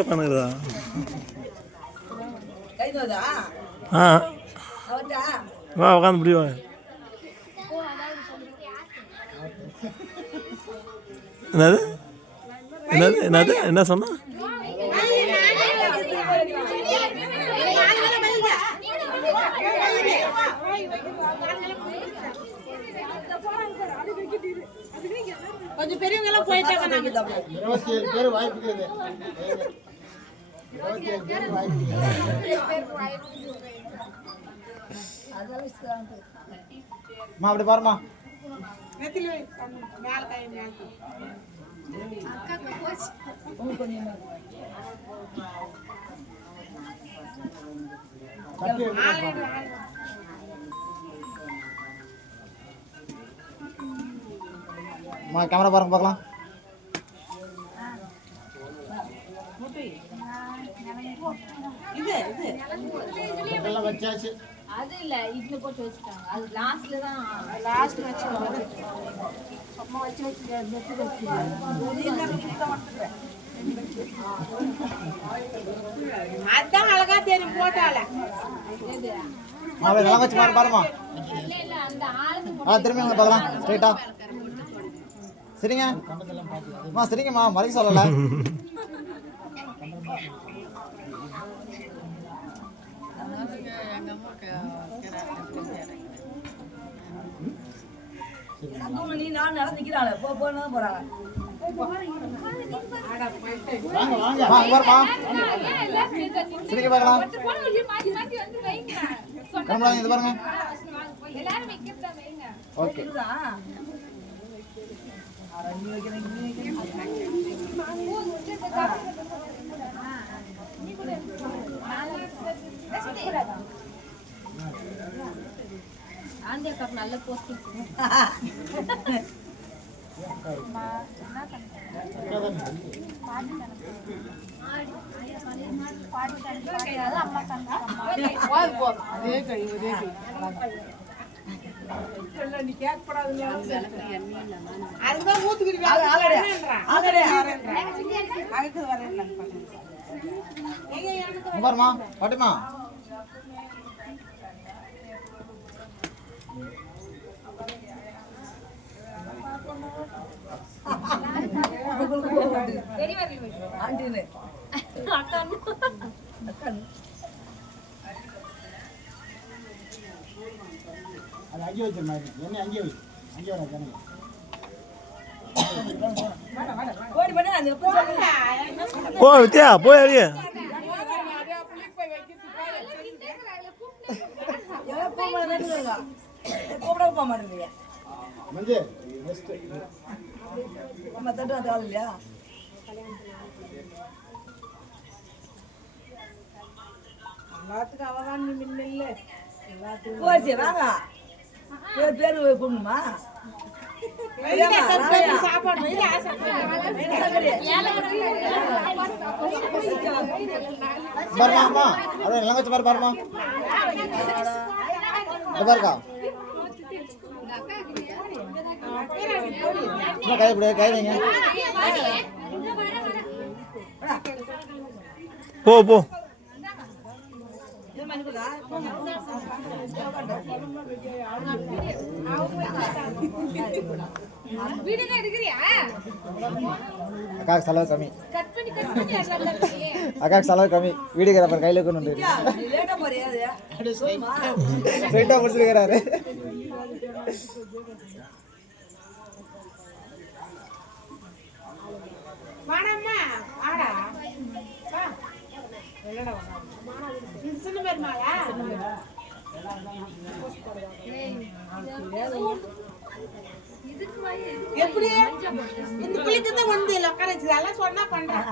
பண்ணுறதா வா உட்காந்து முடிவா என்னது என்னது என்னது என்ன சொன்னா கொஞ்சம் பெரியவங்க எல்லாம் போயிட்டாங்க. 27 பேர் வாய்ப்பு இருக்குது. 27 பேர் வாய்ப்பு. மா அப்படி பாருமா. நெத்தில மேல கை மேல. அக்கா கோச். மா கேமரா பாருங்க பார்க்கலாம். இது இதெல்லாம் வச்சாச்சு. அது இல்ல இதுல போட்டு வச்சிட்டாங்க. அது லாஸ்ட்ல தான் லாஸ்ட் வச்சோம். அம்மா வச்சு நெத்தி வச்சு. அதான் அழகா தெரியும் போட்டால. மா அப்படியே நல்லா வச்சு பாருமா. இல்ல இல்ல அந்த ஆளுக்கு திரும்பி வந்து பார்க்கலாம் ஸ்ட்ரைட்டா. சரிங்க மா சரிங்கம்மா மறைக்க சொல்லல. நீ நான் நடந்துக்கிறாள போறாங்க. வாங்க வாங்க பாருமா. சரிங்க பார்க்கலாம். கமலா இது பாருங்க. எல்லாரும் வைக்கிறதா வைங்க. ஓகே ஆந்தியா கப் நல்ல போஸ்டிங். நீ கேட்கப்படாதுங்க. அதுதான் பாருமா பாட்டுமா. அது அங்கே வச்ச மாதிரி என்ன அங்கே வை அங்கே வர ஜனங்க போ வித்யா போய் அறிய மஞ்சே நெக்ஸ்ட் நம்ம தட்டு அது ஆள் இல்லையா எல்லாத்துக்கும் அவதான் நீ முன்ன இல்லை எல்லாத்துக்கும் வாங்க பேர் பொண்ணுமா சாப்பாடு பாருமா அப்படியே நல்லா வச்சு பாருமா. இது பாருக்கா கை இப்படி கை வைங்க. போ போ அக்காக்கு செலவு கம்மி. அக்காக்கு செலவு கம்மி. வீடியோகிராஃபர் கையில் கொண்டு ஸ்ட்ரைட்டாக முடிச்சிருக்கிறாரு. எப்படி இந்த பிள்ளைக்கு வந்து உட்காரச்சு எல்லாம் சொன்னா பண்றேன்.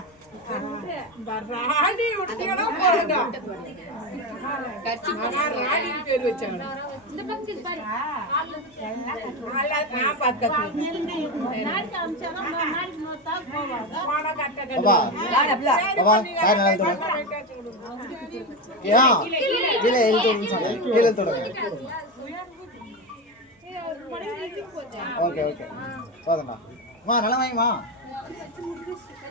ராணி விட்டீங்கன்னா போறங்க. ராணி பேர் வச்சாங்க. இந்த பக்கம் பாரு. நான் பாத்துக்கிறேன். நாடி காமிச்சானா நாடி நோத்தா போவாங்க. போனா கட்ட பாபா சார் நல்லா தோடு. ஏன் கீழே எழுத்து சொன்னேன். கீழே தோடுங்க. Okay okay போதும்மா. நல்லா வாங்கிமா.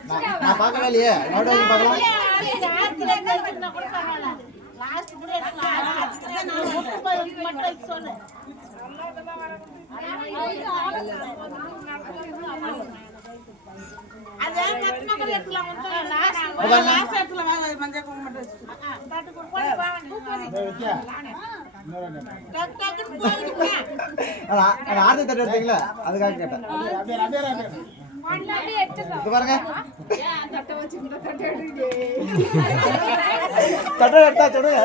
நான் பார்க்கவே இல்லையே நோட் வரைக்கும் பார்க்கலாம் லாஸ்ட் கூட மட்டும் வைக்க சொல்லு அதே மத்த மக்கள் எடுக்கலாம் லாஸ்ட் எடுக்கலாம் மஞ்சள் குங்குமம் மட்டும் தட்டு போய் வாங்க ஆர்த்தி தட்டு எடுத்தீங்களா அதுக்காக கேட்டேன் இது பாருங்க தட்டை எடுத்தா சொல்லுங்க